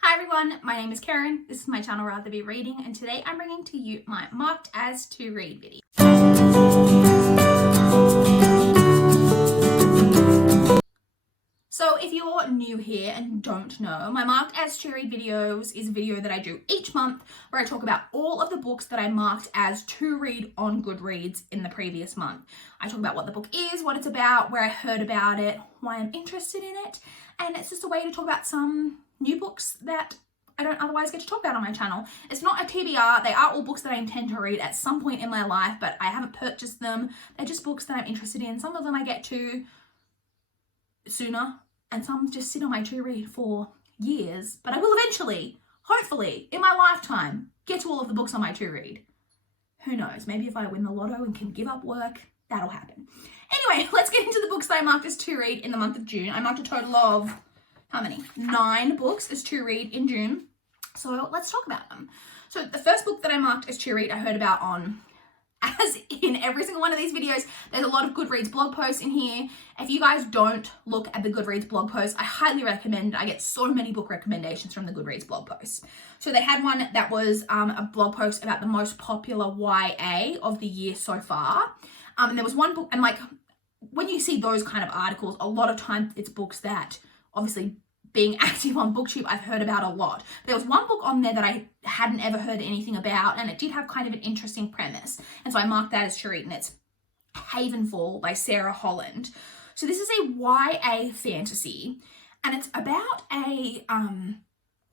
Hi everyone, my name is Karen, this is my channel Rather Be Reading, and today I'm bringing to you my marked as to read video. So if you're new here and don't know, my marked as to read videos is a video that I do each month where I talk about all of the books that I marked as to read on Goodreads in the previous month. I talk about what the book is, what it's about, where I heard about it, why I'm interested in it, and it's just a way to talk about some new books that I don't otherwise get to talk about on my channel. It's not a TBR, they are all books that I intend to read at some point in my life, but I haven't purchased them. They're just books that I'm interested in. Some of them I get to sooner, and some just sit on my to read for years, but I will eventually, hopefully, in my lifetime, get to all of the books on my to read. Who knows, maybe if I win the lotto and can give up work, that'll happen. Anyway, let's get into the books that I marked as to read in the month of June. I marked a total of, how many? 9 books as to read in June. So let's talk about them. So the first book that I marked as to read, I heard about on, as in every single one of these videos, there's a lot of Goodreads blog posts in here. If you guys don't look at the Goodreads blog posts, I highly recommend. I get so many book recommendations from the Goodreads blog posts. So they had one that was a blog post about the most popular YA of the year so far. And there was one book, and like when you see those kind of articles, a lot of times it's books that obviously being active on BookTube, I've heard about a lot. There was one book on there that I hadn't ever heard anything about, and it did have kind of an interesting premise. And so I marked that as to read, and it's Havenfall by Sarah Holland. So this is a YA fantasy, and it's about a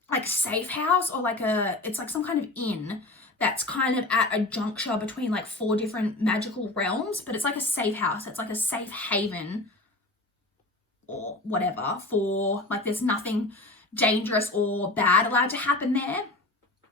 like safe house, or like it's like some kind of inn that's kind of at a juncture between like 4 different magical realms, but it's like a safe house. It's like a safe haven or whatever, for like there's nothing dangerous or bad allowed to happen there.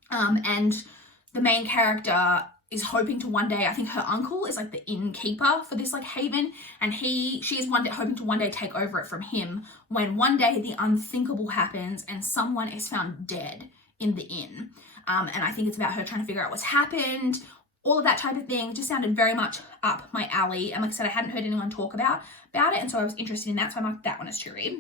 And the main character is hoping to one day, I think her uncle is like the innkeeper for this like haven, and she is one day hoping to one day take over it from him, when one day the unthinkable happens and someone is found dead in the inn. And I think it's about her trying to figure out what's happened. All of that type of thing just sounded very much up my alley. And like I said, I hadn't heard anyone talk about it. And so I was interested in that. So I marked that one as to read.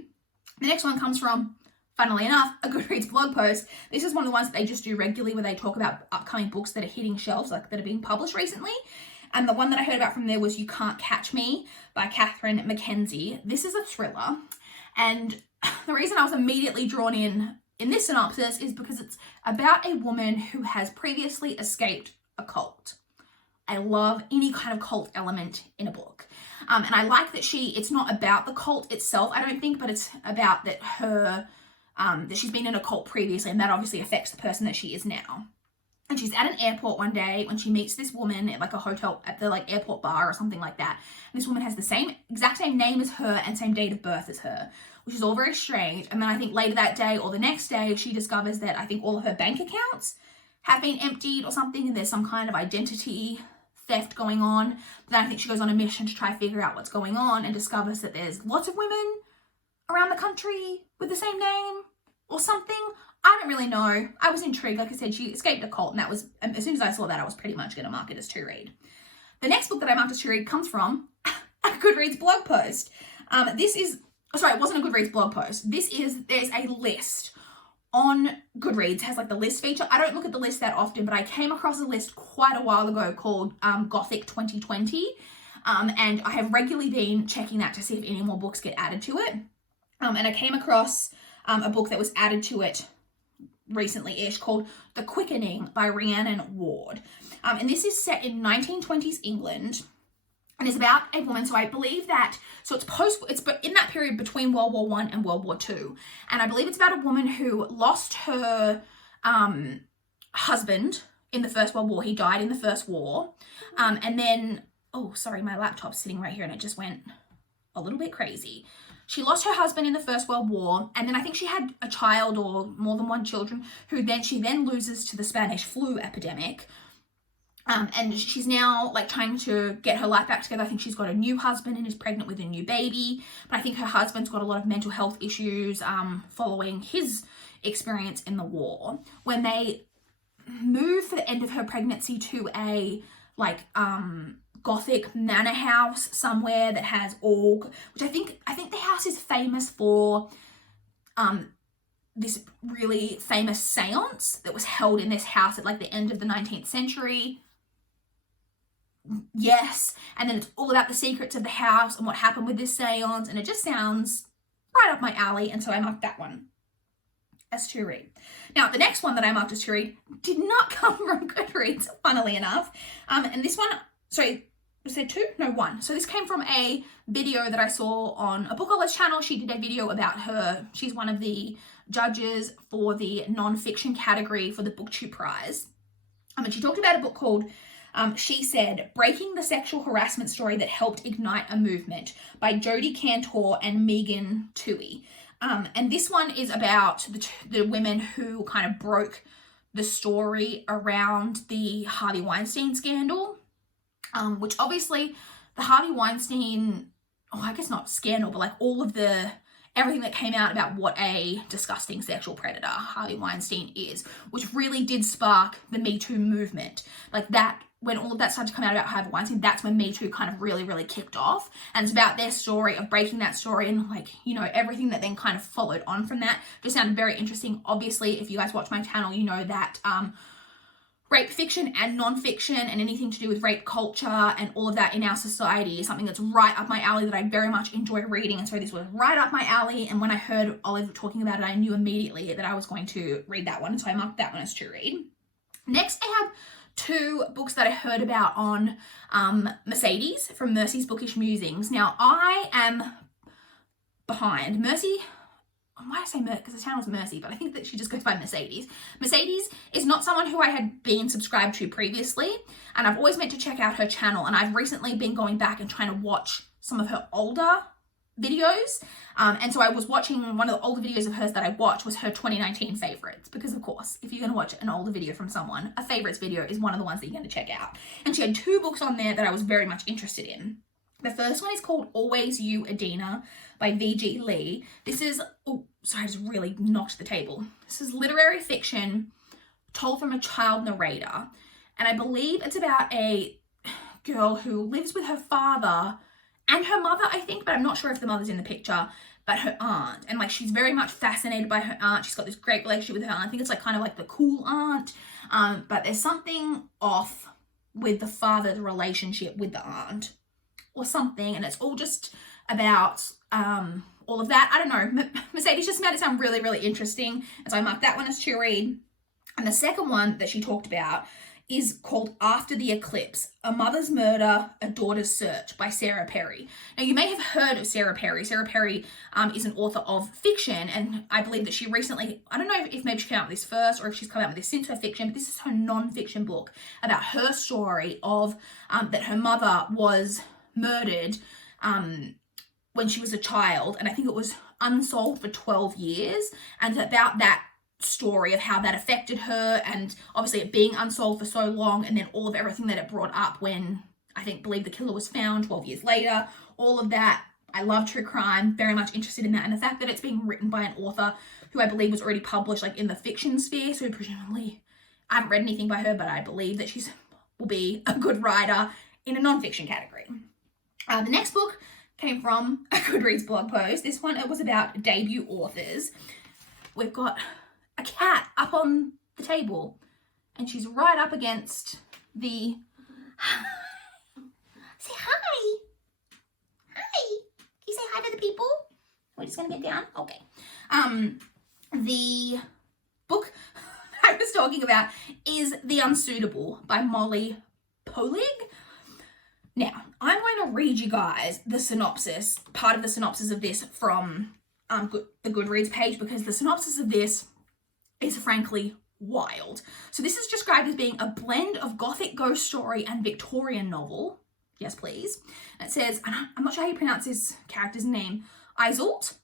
The next one comes from, funnily enough, a Goodreads blog post. This is one of the ones that they just do regularly, where they talk about upcoming books that are hitting shelves, like that are being published recently. And the one that I heard about from there was You Can't Catch Me by Catherine Mackenzie. This is a thriller. And the reason I was immediately drawn in this synopsis is because it's about a woman who has previously escaped a cult. I love any kind of cult element in a book. And I like that it's not about the cult itself, I don't think, but it's about that that she's been in a cult previously, and that obviously affects the person that she is now. And she's at an airport one day when she meets this woman at like a hotel, at the like airport bar or something like that. And this woman has the exact same name as her and same date of birth as her, which is all very strange. And then I think later that day or the next day, she discovers that I think all of her bank accounts have been emptied or something, and there's some kind of identity theft going on. But then I think she goes on a mission to try to figure out what's going on, and discovers that there's lots of women around the country with the same name or something. I don't really know. I was intrigued. Like I said, she escaped a cult, and that was, as soon as I saw that, I was pretty much going to mark it as to read. The next book that I marked as to read comes from a Goodreads blog post. It wasn't a Goodreads blog post. There's a list on Goodreads, has like the list feature. I don't look at the list that often, but I came across a list quite a while ago called Gothic 2020. And I have regularly been checking that to see if any more books get added to it. And I came across a book that was added to it recently-ish called The Quickening by Rhiannon Ward. And this is set in 1920s England, and is about a woman. So I believe that, it's in that period between World War I and World War II. And I believe it's about a woman who lost her husband in the First World War. He died in the First War. And then, oh, sorry, my laptop's sitting right here and it just went a little bit crazy. She lost her husband in the First World War, and then I think she had a child or more than one children, who she then loses to the Spanish flu epidemic. And she's now like trying to get her life back together. I think she's got a new husband and is pregnant with a new baby. But I think her husband's got a lot of mental health issues following his experience in the war. When they move for the end of her pregnancy to a like Gothic manor house somewhere that has which I think the house is famous for this really famous seance that was held in this house at like the end of the 19th century. Yes. And then it's all about the secrets of the house and what happened with this seance. And it just sounds right up my alley. And so I marked that one as to read. Now, the next one that I marked as to read did not come from Goodreads, funnily enough. And this one, sorry, was there two? No, one. So this came from a video that I saw on a Bookology channel. She did a video about her. She's one of the judges for the non-fiction category for the BookTube Prize. And she talked about a book called She Said, Breaking the Sexual Harassment Story That Helped Ignite a Movement by Jodi Kantor and Megan Twohey. And this one is about the women who kind of broke the story around the Harvey Weinstein scandal, which obviously the Harvey Weinstein, I guess not scandal, but like all of everything that came out about what a disgusting sexual predator Harvey Weinstein is, which really did spark the Me Too movement. Like that, when all of that started to come out about Harvey Weinstein, that's when Me Too kind of really, really kicked off. And it's about their story of breaking that story and like, you know, everything that then kind of followed on from that. Just sounded very interesting. Obviously, if you guys watch my channel, you know that rape fiction and non-fiction and anything to do with rape culture and all of that in our society is something that's right up my alley that I very much enjoy reading. And so this was right up my alley. And when I heard Olive talking about it, I knew immediately that I was going to read that one. And so I marked that one as to read. Next, I have two books that I heard about on Mercedes from Mercy's Bookish Musings. Now, I am behind. Mercy, why do I say Mercy? Because the channel's Mercy, but I think that she just goes by Mercedes. Mercedes is not someone who I had been subscribed to previously, and I've always meant to check out her channel, and I've recently been going back and trying to watch some of her older videos. And so I was watching one of the older videos of hers that I watched was her 2019 favorites, because of course, if you're going to watch an older video from someone, a favorites video is one of the ones that you're going to check out. And she had two books on there that I was very much interested in. The first one is called Always You, Adina by V.G. Lee. This is, oh, sorry, I just really knocked the table. This is literary fiction told from a child narrator. And I believe it's about a girl who lives with her father and her mother, I think, but I'm not sure if the mother's in the picture, but her aunt. And like, she's very much fascinated by her aunt. She's got this great relationship with her aunt. I think it's like kind of like the cool aunt. But there's something off with the father's relationship with the aunt or something. And it's all just about all of that. I don't know. Mercedes just made it sound really, really interesting. And so I marked that one as to read. And the second one that she talked about is called After the Eclipse, A Mother's Murder, A Daughter's Search by Sarah Perry. Now, you may have heard of Sarah Perry. Sarah Perry is an author of fiction, and I believe that she recently, I don't know if maybe she came out with this first or if she's come out with this since her fiction, but this is her non-fiction book about her story of that her mother was murdered when she was a child, and I think it was unsolved for 12 years, and about that story of how that affected her, and obviously it being unsolved for so long, and then all of everything that it brought up when I believe the killer was found 12 years later, all of that. I love true crime, very much interested in that, and the fact that it's being written by an author who I believe was already published like in the fiction sphere, so presumably I haven't read anything by her, but I believe that will be a good writer in a non-fiction category. The next book came from a Goodreads blog post. This one, it was about debut authors. We've got a cat up on the table, and she's right up against the... Say hi. Hi. Can you say hi to the people? We're just gonna get down. Okay. The book I was talking about is The Unsuitable by Molly Polig. Now, I'm going to read you guys the synopsis, part of the synopsis of this from the Goodreads page, because the synopsis of this is frankly wild. So this is described as being a blend of gothic ghost story and Victorian novel. Yes, please. And it says, and I'm not sure how you pronounce this character's name, Iseult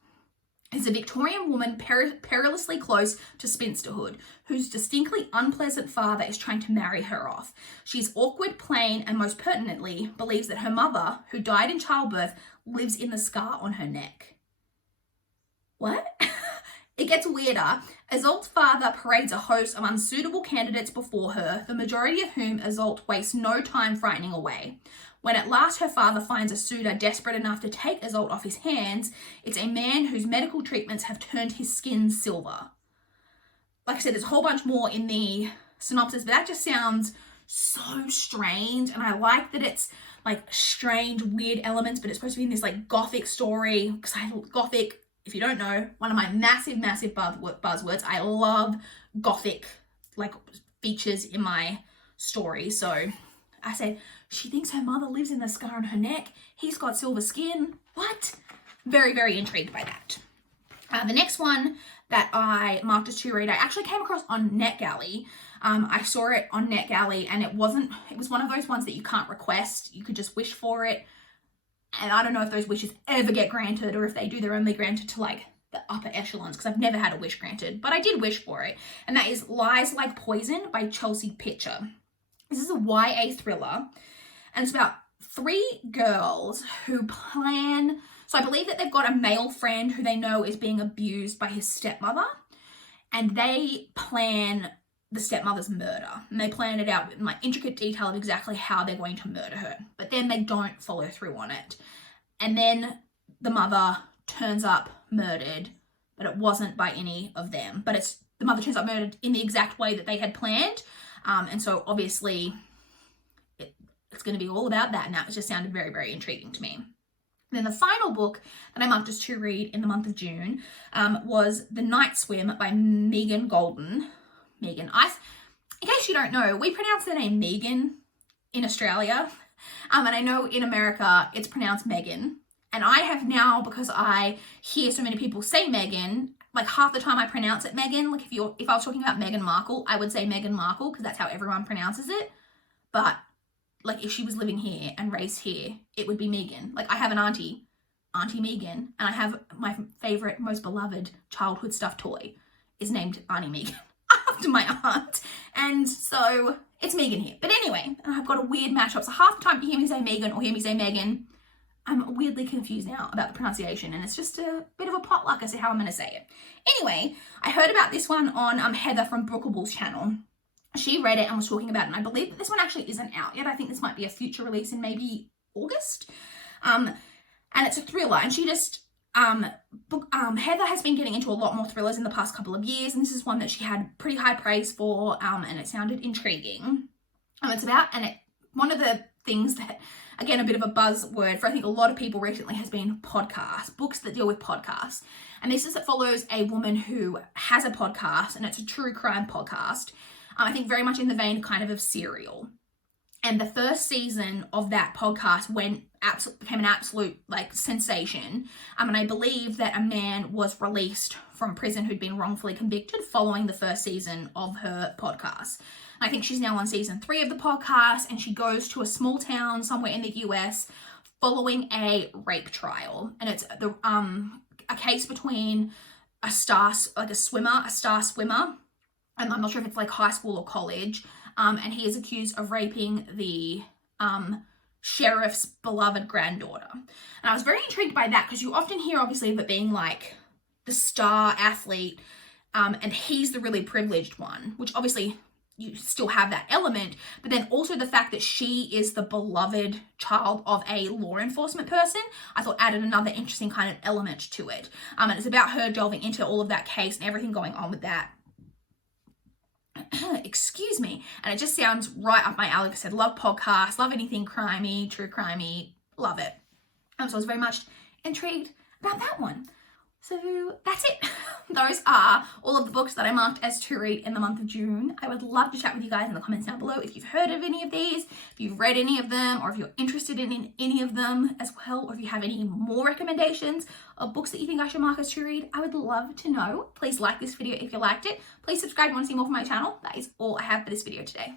is a Victorian woman perilously close to spinsterhood, whose distinctly unpleasant father is trying to marry her off. She's awkward, plain, and most pertinently, believes that her mother, who died in childbirth, lives in the scar on her neck. What? It gets weirder. Iseult's father parades a host of unsuitable candidates before her, the majority of whom Iseult wastes no time frightening away. When at last her father finds a suitor desperate enough to take Iseult off his hands, it's a man whose medical treatments have turned his skin silver. like I said, there's a whole bunch more in the synopsis, but that just sounds so strange. And I like that it's like strange, weird elements, but it's supposed to be in this like gothic story, because gothic, if you don't know, one of my massive buzzwords. I love gothic like features in my story. So I said, she thinks her mother lives in the scar on her neck. He's got silver skin. What? Very, very intrigued by that. The next one that I marked as to read, I actually came across on NetGalley. I saw it on NetGalley, and it was one of those ones that you can't request. You could just wish for it. And I don't know if those wishes ever get granted, or if they do, they're only granted to like the upper echelons, because I've never had a wish granted, but I did wish for it. And that is Lies Like Poison by Chelsea Pitcher. This is a YA thriller, and it's about 3 girls who plan. So I believe that they've got a male friend who they know is being abused by his stepmother, and they plan the stepmother's murder. And they plan it out in like intricate detail of exactly how they're going to murder her. But then they don't follow through on it. And then the mother turns up murdered, but it wasn't by any of them. But the mother turns up murdered in the exact way that they had planned. And so obviously it's going to be all about that. And that just sounded very, very intriguing to me. And then the final book that I marked as to read in the month of June was The Night Swim by Megan Golden. Megan. In case you don't know, we pronounce the name Megan in Australia. And I know in America it's pronounced Megan. And I have now, because I hear so many people say Megan, like half the time I pronounce it Megan. Like if I was talking about Meghan Markle, I would say Meghan Markle, because that's how everyone pronounces it. But like if she was living here and raised here, it would be Megan. Like I have an Auntie Megan, and I have my favorite, most beloved childhood stuffed toy is named Auntie Megan after my aunt. And so it's Megan here. But anyway, I've got a weird mashup. So half the time you hear me say Megan or hear me say Megan, I'm weirdly confused now about the pronunciation, and it's just a bit of a potluck as to how I'm going to say it. Anyway, I heard about this one on Heather from Brookable's channel. She read it and was talking about it, and I believe that this one actually isn't out yet. I think this might be a future release in maybe August. And it's a thriller, and she just, Heather has been getting into a lot more thrillers in the past couple of years, and this is one that she had pretty high praise for, and it sounded intriguing. It's about, one of the things that, again, a bit of a buzzword for I think a lot of people recently has been podcasts, books that deal with podcasts. And this follows a woman who has a podcast, and it's a true crime podcast. I think very much in the vein kind of Serial. And the first season of that podcast became an absolute like sensation. And I believe that a man was released from prison who'd been wrongfully convicted following the first season of her podcast. I think she's now on season 3 of the podcast, and she goes to a small town somewhere in the US following a rape trial. And it's a case between a star swimmer, and I'm not sure if it's like high school or college, and he is accused of raping the sheriff's beloved granddaughter. And I was very intrigued by that, because you often hear obviously of it being like the star athlete, and he's the really privileged one, which obviously you still have that element, but then also the fact that she is the beloved child of a law enforcement person, I thought added another interesting kind of element to it. And it's about her delving into all of that case and everything going on with that. Excuse me. And it just sounds right up my alley. Like I said, love podcasts, love anything crimey, true crimey, love it. So I was very much intrigued about that one. So that's it. Those are all of the books that I marked as to read in the month of June. I would love to chat with you guys in the comments down below if you've heard of any of these, if you've read any of them, or if you're interested in any of them as well, or if you have any more recommendations of books that you think I should mark as to read. I would love to know. Please like this video if you liked it. Please subscribe if you want to see more from my channel. That is all I have for this video today.